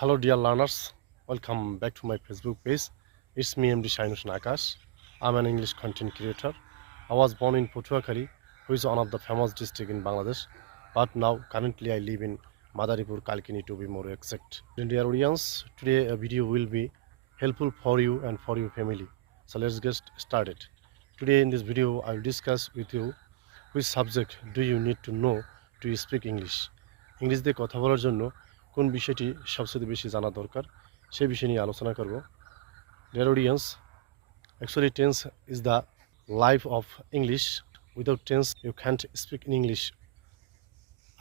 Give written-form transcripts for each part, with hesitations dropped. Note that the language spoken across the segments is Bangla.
Hello dear learners, welcome back to my Facebook page. It's me MD Shainusan Akash. I'm an English content creator. I was born in Patuakhali, who is one of the famous district in Bangladesh, but now currently I live in Madaripur, Kalkini to be more exact. Dear audience, today a video will be helpful for you and for your family. So let's get started. Today in this video I will discuss with you which subject do you need to know to speak English. ইংরেজি দিয়ে কথা বলার জন্য কোন বিষয়টি সবচেয়ে বেশি জানা দরকার সেই বিষয় নিয়ে আলোচনা করব। Dear audience, actually tense is the life of English. Without tense you can't speak in English.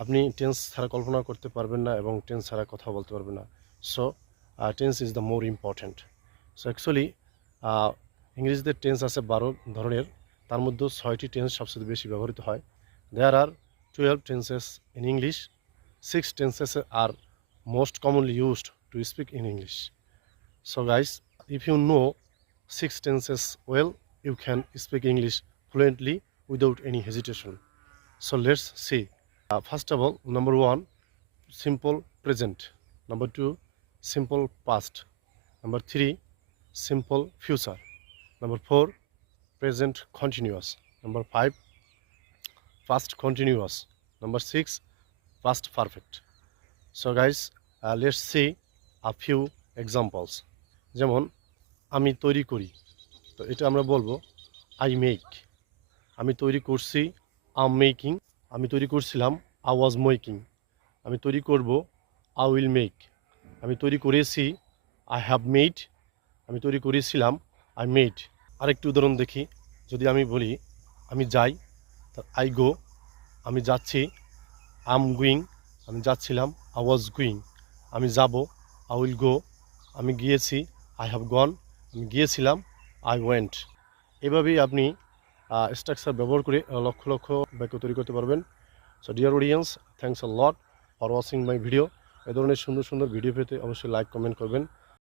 আপনি টেন্স ছাড়া কল্পনা করতে পারবেন না এবং টেন্স ছাড়া কথা বলতে পারবেন না। So tense is the more important. So actually ইংরেজিতে টেন্স আছে 12 ধরনের, তার মধ্যে 6টি টেন্স সবচেয়ে বেশি ব্যবহৃত হয়। দেয়ার আর 12 tenses in English. 6 tenses are most commonly used to speak in English. So guys, if you know 6 tenses well, you can speak English fluently without any hesitation. So let's see. First of all, number 1, simple present. Number 2, simple past. Number 3, simple future. Number 4, present continuous. Number 5, past continuous. Number 6, past perfect. So guys, let's see a few examples. যেমন আমি তৈরি করি, তো এটা আমরা বলবো আই মেক। আমি তৈরি করছি, আম মেকিং। আমি তৈরি করছিলাম, আই ওয়াজ মেকিং। আমি তৈরি করব, আই উইল মেক। আমি তৈরি করেছি, আই হ্যাভ মেড। আমি তৈরি করেছিলাম, আই মেড। আরেকটি উদাহরণ দেখি। যদি আমি বলি আমি যাই, আই গো। আমি যাচ্ছি, আম গোয়িং। আমি যাচ্ছিলাম, আই ওয়াজ গোয়িং। আমি যাব, আই উইল গো। আমি গিয়েছি, আই হ্যাভ গন। আমি গিয়েছিলাম, আই ওয়েন্ট। এভাবেই আপনি স্ট্রাকচার ব্যবহার করে লক্ষ লক্ষ বাক্য তৈরি করতে পারবেন। So dear audience, thanks a lot for watching my video. এ ধরনের সুন্দর সুন্দর ভিডিও পেতে অবশ্যই লাইক কমেন্ট করবেন।